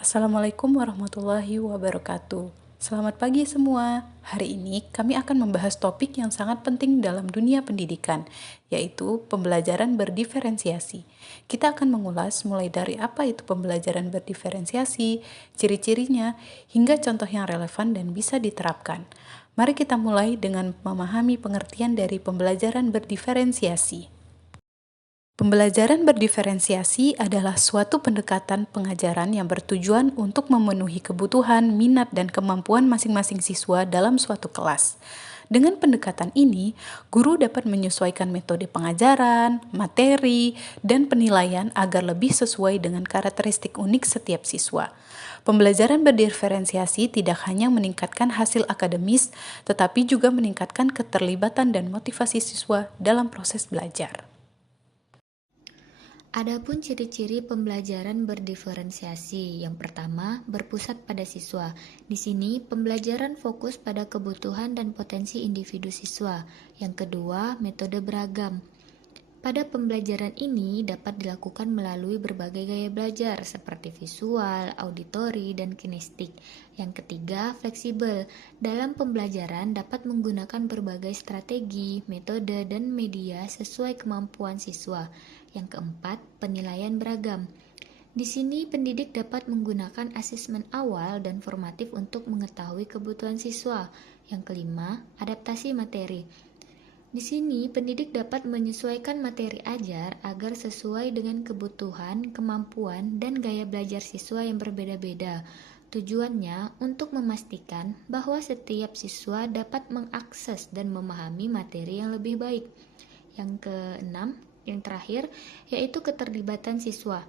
Assalamualaikum warahmatullahi wabarakatuh. Selamat pagi semua. Hari ini kami akan membahas topik yang sangat penting dalam dunia pendidikan, yaitu pembelajaran berdiferensiasi. Kita akan mengulas mulai dari apa itu pembelajaran berdiferensiasi, ciri-cirinya, hingga contoh yang relevan dan bisa diterapkan. Mari kita mulai dengan memahami pengertian dari pembelajaran berdiferensiasi. Pembelajaran berdiferensiasi adalah suatu pendekatan pengajaran yang bertujuan untuk memenuhi kebutuhan, minat, dan kemampuan masing-masing siswa dalam suatu kelas. Dengan pendekatan ini, guru dapat menyesuaikan metode pengajaran, materi, dan penilaian agar lebih sesuai dengan karakteristik unik setiap siswa. Pembelajaran berdiferensiasi tidak hanya meningkatkan hasil akademis, tetapi juga meningkatkan keterlibatan dan motivasi siswa dalam proses belajar. Adapun ciri-ciri pembelajaran berdiferensiasi, yang pertama, berpusat pada siswa. Di sini, pembelajaran fokus pada kebutuhan dan potensi individu siswa. Yang kedua, metode beragam. Pada pembelajaran ini dapat dilakukan melalui berbagai gaya belajar seperti visual, auditori, dan kinestik. Yang ketiga, fleksibel. Dalam pembelajaran dapat menggunakan berbagai strategi, metode, dan media sesuai kemampuan siswa. Yang keempat, penilaian beragam. Di sini pendidik dapat menggunakan asesmen awal dan formatif untuk mengetahui kebutuhan siswa. Yang kelima, adaptasi materi. Di sini, pendidik dapat menyesuaikan materi ajar agar sesuai dengan kebutuhan, kemampuan, dan gaya belajar siswa yang berbeda-beda. Tujuannya untuk memastikan bahwa setiap siswa dapat mengakses dan memahami materi yang lebih baik. Yang keenam, yang terakhir, yaitu keterlibatan siswa.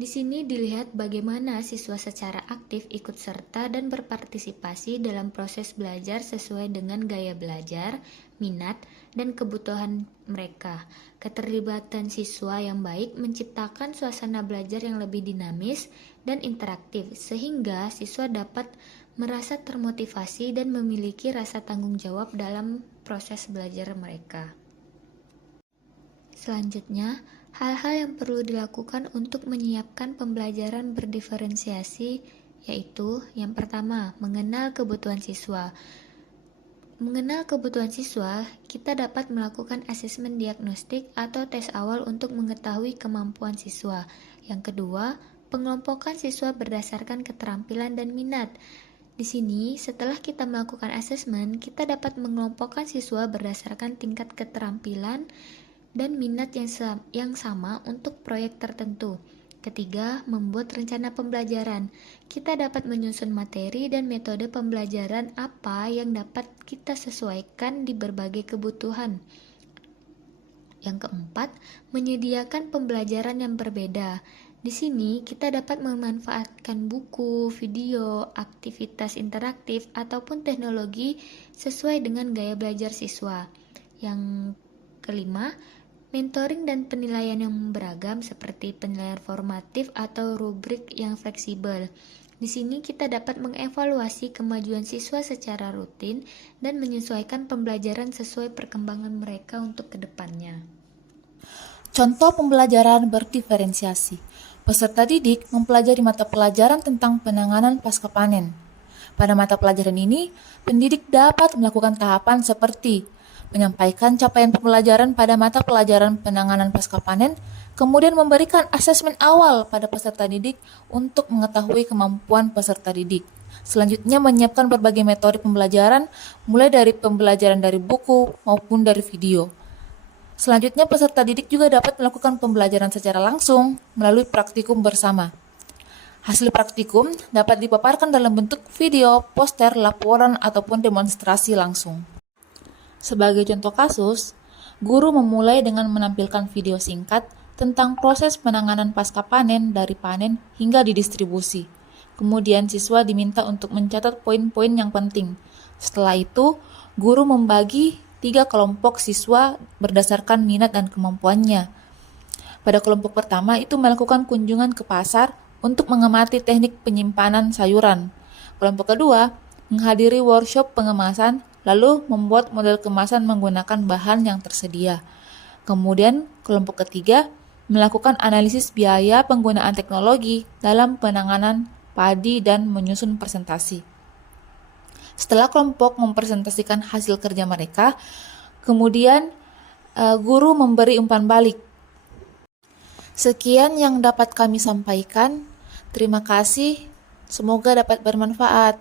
Di sini dilihat bagaimana siswa secara aktif ikut serta dan berpartisipasi dalam proses belajar sesuai dengan gaya belajar, minat, dan kebutuhan mereka. Keterlibatan siswa yang baik menciptakan suasana belajar yang lebih dinamis dan interaktif, sehingga siswa dapat merasa termotivasi dan memiliki rasa tanggung jawab dalam proses belajar mereka. Selanjutnya, hal-hal yang perlu dilakukan untuk menyiapkan pembelajaran berdiferensiasi yaitu yang pertama, mengenal kebutuhan siswa. Mengenal kebutuhan siswa, kita dapat melakukan asesmen diagnostik atau tes awal untuk mengetahui kemampuan siswa. Yang kedua, pengelompokan siswa berdasarkan keterampilan dan minat. Di sini, setelah kita melakukan asesmen, kita dapat mengelompokkan siswa berdasarkan tingkat keterampilan dan minat yang sama untuk proyek tertentu. Ketiga, membuat rencana pembelajaran. Kita dapat menyusun materi dan metode pembelajaran apa yang dapat kita sesuaikan di berbagai kebutuhan. Yang keempat, menyediakan pembelajaran yang berbeda. Di sini, kita dapat memanfaatkan buku, video, aktivitas interaktif, ataupun teknologi sesuai dengan gaya belajar siswa. Yang kelima, mentoring dan penilaian yang beragam seperti penilaian formatif atau rubrik yang fleksibel. Di sini kita dapat mengevaluasi kemajuan siswa secara rutin dan menyesuaikan pembelajaran sesuai perkembangan mereka untuk kedepannya. Contoh pembelajaran berdiferensiasi. Peserta didik mempelajari mata pelajaran tentang penanganan pasca panen. Pada mata pelajaran ini, pendidik dapat melakukan tahapan seperti menyampaikan capaian pembelajaran pada mata pelajaran penanganan pasca panen, kemudian memberikan asesmen awal pada peserta didik untuk mengetahui kemampuan peserta didik. Selanjutnya menyiapkan berbagai metode pembelajaran, mulai dari pembelajaran dari buku maupun dari video. Selanjutnya peserta didik juga dapat melakukan pembelajaran secara langsung melalui praktikum bersama. Hasil praktikum dapat dipaparkan dalam bentuk video, poster, laporan, ataupun demonstrasi langsung. Sebagai contoh kasus, guru memulai dengan menampilkan video singkat tentang proses penanganan pasca panen dari panen hingga didistribusi. Kemudian siswa diminta untuk mencatat poin-poin yang penting. Setelah itu, guru membagi 3 kelompok siswa berdasarkan minat dan kemampuannya. Pada kelompok pertama itu melakukan kunjungan ke pasar untuk mengamati teknik penyimpanan sayuran. Kelompok kedua menghadiri workshop pengemasan, lalu membuat model kemasan menggunakan bahan yang tersedia. Kemudian kelompok ketiga melakukan analisis biaya penggunaan teknologi dalam penanganan padi dan menyusun presentasi. Setelah kelompok mempresentasikan hasil kerja mereka, kemudian guru memberi umpan balik. Sekian yang dapat kami sampaikan. Terima kasih. Semoga dapat bermanfaat.